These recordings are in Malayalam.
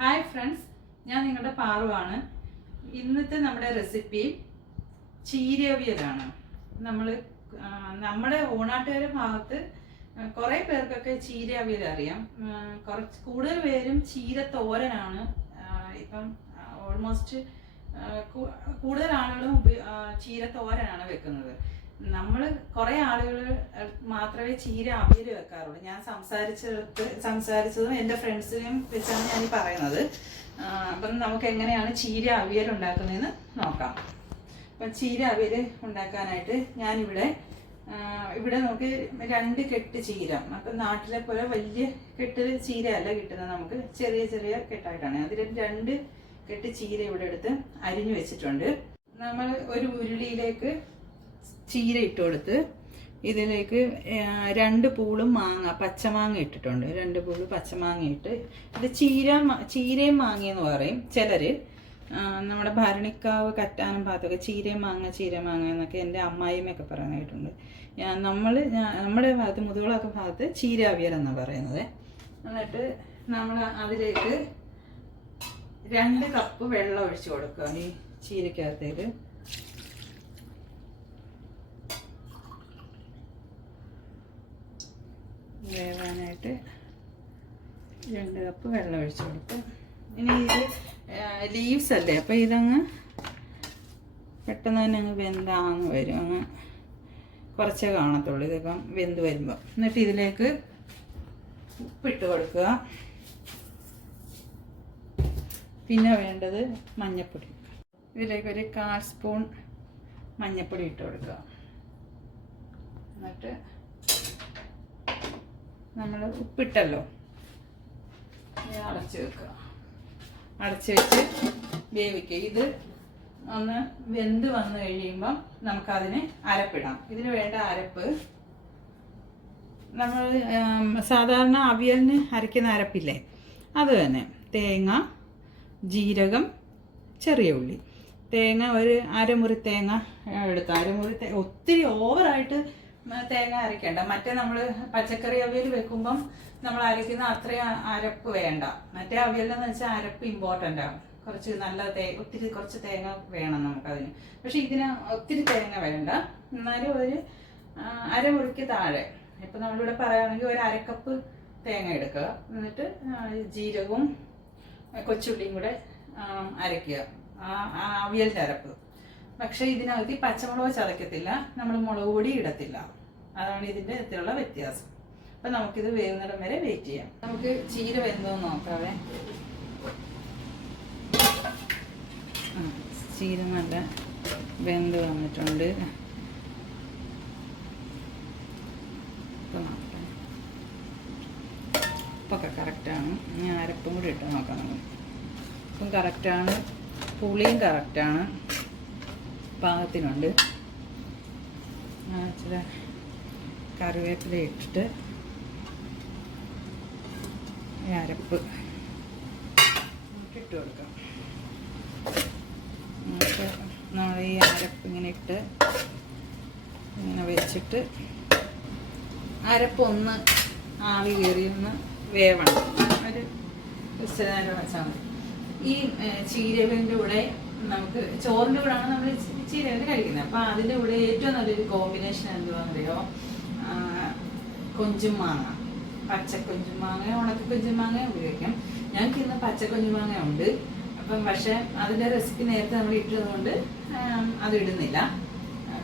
ഹായ് ഫ്രണ്ട്സ്, ഞാൻ നിങ്ങളുടെ പാറുവാണ്. ഇന്നത്തെ നമ്മുടെ റെസിപ്പി ചീരവിയലാണ്. നമ്മുടെ ഓണാട്ടുകാരുടെ ഭാഗത്ത് കുറേ പേർക്കൊക്കെ ചീരവിയൽ അറിയാം. കുറച്ച് കൂടുതൽ പേരും ചീരത്തോരനാണ് ഇപ്പം ഓൾമോസ്റ്റ് കൂടുതൽ ആളുകളും ചീരത്തോരനാണ് വെക്കുന്നത്. നമ്മൾ കുറേ ആളുകൾ മാത്രമേ ചീര അവിയൽ വെക്കാറുള്ളൂ. ഞാൻ സംസാരിച്ചതും എൻ്റെ ഫ്രണ്ട്സിനെയും വെച്ചാണ് ഞാൻ പറയുന്നത്. അപ്പം നമുക്ക് എങ്ങനെയാണ് ചീര അവിയൽ ഉണ്ടാക്കുന്നതെന്ന് നോക്കാം. അപ്പം ചീര അവിയൽ ഉണ്ടാക്കാനായിട്ട് ഞാനിവിടെ നമുക്ക് 2 കെട്ട് ചീര. അപ്പം നാട്ടിലെ പോലെ വലിയ കെട്ട് ചീര അല്ല കിട്ടുന്നത്, നമുക്ക് ചെറിയ ചെറിയ കെട്ടായിട്ടാണ്. അതിൽ 2 കെട്ട് ചീര ഇവിടെ എടുത്ത് അരിഞ്ഞു വെച്ചിട്ടുണ്ട്. നമ്മൾ ഒരു ഉരുളിയിലേക്ക് ചീര ഇട്ട് കൊടുത്ത് ഇതിലേക്ക് 2 പൂളും പച്ചമാങ്ങ ഇട്ടിട്ടുണ്ട്. 2 പൂള് പച്ചമാങ്ങ ഇട്ട് ഇത് ചീരയും മാങ്ങയെന്ന് പറയും ചിലർ. നമ്മുടെ ഭരണിക്കാവ് കറ്റാനം ഭാഗത്തൊക്കെ ചീരയും മാങ്ങ എന്നൊക്കെ എൻ്റെ അമ്മായിമ്മയൊക്കെ പറയാനായിട്ടുണ്ട്. നമ്മുടെ ഭാഗത്ത് മുതുകുളൊക്കെ ഭാഗത്ത് ചീര അവിയൽ എന്നാണ് പറയുന്നത്. എന്നിട്ട് നമ്മൾ അതിലേക്ക് 2 കപ്പ് വെള്ളം ഒഴിച്ച് കൊടുക്കുക. ഈ ചീരക്കകത്തേക്ക് വേവാനായിട്ട് 2 കപ്പ് വെള്ളം ഒഴിച്ച് കൊടുക്കും. ഇനി ഇത് ലീവ്സ് അല്ലേ, അപ്പോൾ ഇതങ്ങ് പെട്ടെന്ന് തന്നെ അങ്ങ് വെന്താന്ന് വരും. അങ്ങ് കുറച്ചേ കാണത്തുള്ളൂ ഇതിപ്പം വെന്ത് വരുമ്പോൾ. എന്നിട്ട് ഇതിലേക്ക് ഉപ്പിട്ട് കൊടുക്കുക. പിന്നെ വേണ്ടത് മഞ്ഞൾപ്പൊടി. ഇതിലേക്ക് ഒരു 1/4 സ്പൂൺ മഞ്ഞൾപ്പൊടി ഇട്ട് കൊടുക്കുക. എന്നിട്ട് നമ്മൾ ഉപ്പിട്ടല്ലോ, അടച്ച് വെക്കുക. അടച്ച് വെച്ച് വേവിക്കുക. ഇത് ഒന്ന് വെന്ത് വന്നു കഴിയുമ്പം നമുക്കതിന് അരപ്പിടാം. ഇതിന് വേണ്ട അരപ്പ് നമ്മൾ സാധാരണ അവിയലിന് അരയ്ക്കുന്ന അരപ്പില്ലേ, അത് തന്നെ. തേങ്ങ, ജീരകം, ചെറിയ ഉള്ളി. തേങ്ങ ഒരു അരമുറി തേങ്ങ എടുക്കുക. ഒത്തിരി ഓവറായിട്ട് തേങ്ങ അരയ്ക്കേണ്ട. മറ്റേ നമ്മൾ പച്ചക്കറി അവിയൽ വെക്കുമ്പം നമ്മൾ അരയ്ക്കുന്ന അത്രയും അരപ്പ് വേണ്ട. മറ്റേ അവിയലെന്ന് വെച്ചാൽ അരപ്പ് ഇമ്പോർട്ടൻ്റ് ആണ്. കുറച്ച് തേങ്ങ വേണം നമുക്കതിന്. പക്ഷെ ഇതിന് ഒത്തിരി തേങ്ങ വേണ്ട. എന്നാലും ഒരു അരമുറിക്ക് താഴെ. ഇപ്പം നമ്മളിവിടെ പറയുകയാണെങ്കിൽ ഒരു അരക്കപ്പ് തേങ്ങ എടുക്കുക. എന്നിട്ട് ജീരകവും കൊച്ചുള്ളിയും കൂടെ അരയ്ക്കുക, അവിയലിൻ്റെ അരപ്പ്. പക്ഷെ ഇതിനകത്ത് പച്ചമുളക് ചതയ്ക്കത്തില്ല, നമ്മൾ മുളക് പൊടി ഇടത്തില്ല. അതാണ് ഇതിൻ്റെ ഇതിലുള്ള വ്യത്യാസം. അപ്പം നമുക്കിത് വേവുന്നിടം വരെ വെയിറ്റ് ചെയ്യാം. നമുക്ക് ചീര വെന്തോന്ന് നോക്കാവേ. ചീര നല്ല വെന്ത് വന്നിട്ടുണ്ട്. ഇപ്പം നോക്കാം, ഇപ്പൊക്കെ കറക്റ്റാണ്. ഞാൻ അരപ്പും കൂടി ഇട്ട് നോക്കാം. നമുക്ക് ഇപ്പം കറക്റ്റാണ്, പുളിയും കറക്റ്റാണ്, പാകത്തിനുണ്ട്. ഇച്ചിരി കറിവേപ്പില ഇട്ടിട്ട് അരപ്പ് ഇട്ട് കൊടുക്കാം. എന്നിട്ട് നമ്മൾ ഈ അരപ്പ് ഇങ്ങനെ ഇട്ട് ഇങ്ങനെ വെച്ചിട്ട് അരപ്പൊന്ന് ആവി കയറി ഒന്ന് വേവണം. ഒരു നേരം വെച്ചാൽ മതി. ഈ ചീരവിൻ്റെ കൂടെ നമുക്ക് ചോറിൻ്റെ കൂടെയാണ് നമ്മൾ ചീരവിൽ കഴിക്കുന്നത്. അപ്പം അതിൻ്റെ കൂടെ ഏറ്റവും നല്ലൊരു കോമ്പിനേഷൻ എന്തുവാണെന്നറിയോ? കൊഞ്ചും മാങ്ങ, പച്ചക്കൊഞ്ചും മാങ്ങ, ഉണക്കക്കൊഞ്ചും മാങ്ങ ഉപയോഗിക്കാം. ഞങ്ങൾക്ക് ഇന്ന് പച്ചക്കൊഞ്ചും മാങ്ങ ഉണ്ട്. അപ്പം പക്ഷേ അതിൻ്റെ റെസിപ്പി നേരത്തെ നമ്മൾ ഇട്ടതുകൊണ്ട് അത് ഇടുന്നില്ല.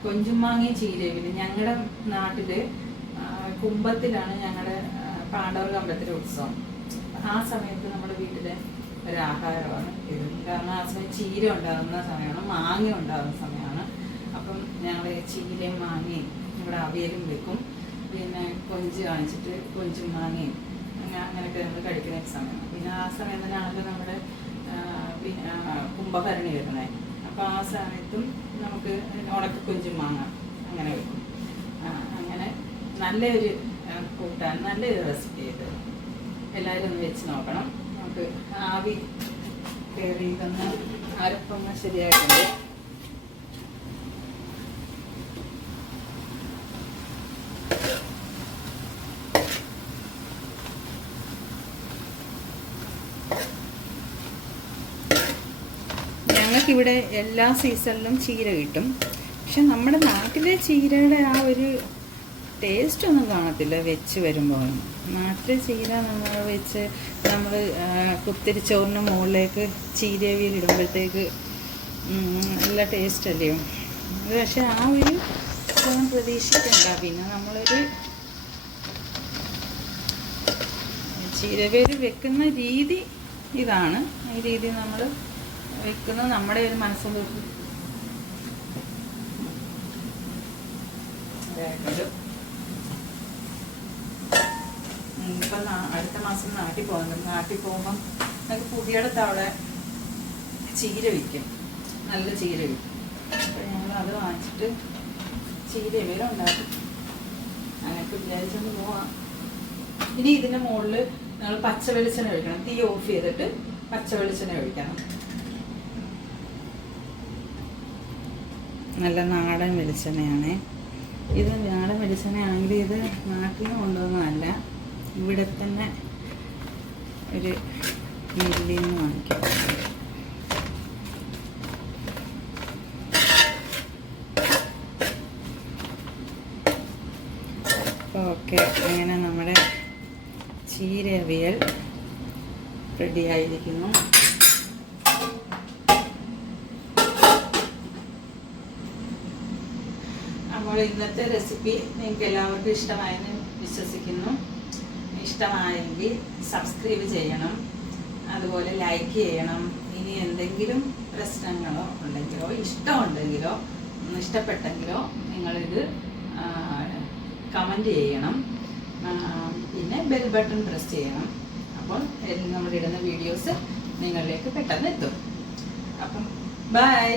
കൊഞ്ചും മാങ്ങയും ചീരവിൽ ഞങ്ങളുടെ നാട്ടിൽ കുംഭത്തിലാണ് ഞങ്ങളുടെ പാണ്ഡവർ അമ്പലത്തിലെ ഉത്സവം. ആ സമയത്ത് നമ്മുടെ വീട്ടിലെ ഒരാഹാരമാണ് ഇത്. കാരണം ആ സമയം ചീര ഉണ്ടാകുന്ന സമയമാണ്, മാങ്ങ ഉണ്ടാകുന്ന സമയമാണ്. അപ്പം ഞങ്ങൾ ചീരയും മാങ്ങയും ഇവിടെ അവിയലും വെക്കും. പിന്നെ കൊഞ്ച് കാണിച്ചിട്ട് കൊഞ്ചും മാങ്ങയും അങ്ങനെയൊക്കെ നമ്മൾ കഴിക്കുന്ന സമയമാണ്. പിന്നെ ആ സമയം തന്നെയാണല്ലോ നമ്മുടെ പിന്നെ കുംഭഭരണി വരുന്നത്. അപ്പോൾ ആ സമയത്തും നമുക്ക് ഉണക്കക്കൊഞ്ചും മാങ്ങ അങ്ങനെ വെക്കും. അങ്ങനെ നല്ലൊരു കൂട്ടാൻ, നല്ലൊരു റെസിപ്പി ചെയ്ത് എല്ലാവരും ഒന്ന് വെച്ച് നോക്കണം. നമുക്ക് ആവി കയറി ഇതൊന്ന് അരപ്പൊന്ന് ശരിയായിട്ടുണ്ട്. ഞങ്ങൾക്കിവിടെ എല്ലാ സീസണിലും ചീര കിട്ടും. പക്ഷെ നമ്മുടെ നാട്ടിലെ ചീരയുടെ ആ ഒരു ടേസ്റ്റ് ഒന്നും കാണത്തില്ല വെച്ച് വരുമ്പോൾ. നാട്ടിലെ ചീര നമ്മൾ വെച്ച് നമ്മൾ കുത്തിരിച്ചോറിന് മുകളിലേക്ക് ചീരവിയൽ ഇടുമ്പോഴത്തേക്ക് നല്ല ടേസ്റ്റ് അല്ലയോ അത്. പക്ഷെ ആ ഒരു പ്രതീക്ഷിക്കണ്ട. പിന്നെ നമ്മളൊരു ചീരവേര് വെക്കുന്ന രീതി ഇതാണ്. ഈ രീതി നമ്മൾ വെക്കുന്നത് നമ്മുടെ ഒരു മനസ്സിൽ ഇപ്പം അടുത്ത മാസം നാട്ടിൽ പോകുന്നുണ്ട്. നാട്ടിൽ പോകുമ്പം നമുക്ക് പുതിയടത്ത് അവിടെ ചീര വിൽക്കും, നല്ല ചീര വിൽക്കും. അപ്പോൾ ഞങ്ങൾ അത് വാങ്ങിച്ചിട്ട് ചീരവേല ഉണ്ടാക്കും. അങ്ങനെയൊക്കെ വിചാരിച്ചൊന്ന് പോവാം. ഇനി ഇതിൻ്റെ മുകളിൽ നമ്മൾ പച്ച വെളിച്ചെണ്ണ ഒഴിക്കണം. തീ ഓഫ് ചെയ്തിട്ട് പച്ച വെളിച്ചെണ്ണ ഒഴിക്കണം. നല്ല നാടൻ വെളിച്ചെണ്ണയാണ് ഇത്. നാടൻ വെളിച്ചെണ്ണയാണെങ്കിൽ ഇത് നാട്ടിൽ നിന്ന് കൊണ്ടുവന്നതല്ല, ഇവിടെ തന്നെ ഒരു മില്ലിൽ നിന്ന് വാങ്ങിക്കാം. ഓക്കെ, അങ്ങനെ നമ്മുടെ ചീര അവിയൽ റെഡി ആയിരിക്കുന്നു. അപ്പോൾ ഇന്നത്തെ റെസിപ്പി നിങ്ങൾക്ക് എല്ലാവർക്കും ഇഷ്ടമായെന്ന് വിശ്വസിക്കുന്നു. ഇഷ്ടമായെങ്കിൽ സബ്സ്ക്രൈബ് ചെയ്യണം, അതുപോലെ ലൈക്ക് ചെയ്യണം. ഇനി എന്തെങ്കിലും പ്രശ്നങ്ങളോ ഉണ്ടെങ്കിലോ ഇഷ്ടമുണ്ടെങ്കിലോ ഇഷ്ടപ്പെട്ടെങ്കിലോ നിങ്ങളിത് കമൻറ്റ് ചെയ്യണം. പിന്നെ ബെൽ ബട്ടൺ പ്രസ് ചെയ്യണം. അപ്പോൾ നമ്മളിടുന്ന വീഡിയോസ് നിങ്ങളിലേക്ക് പെട്ടെന്ന് എത്തും. അപ്പം ബൈ.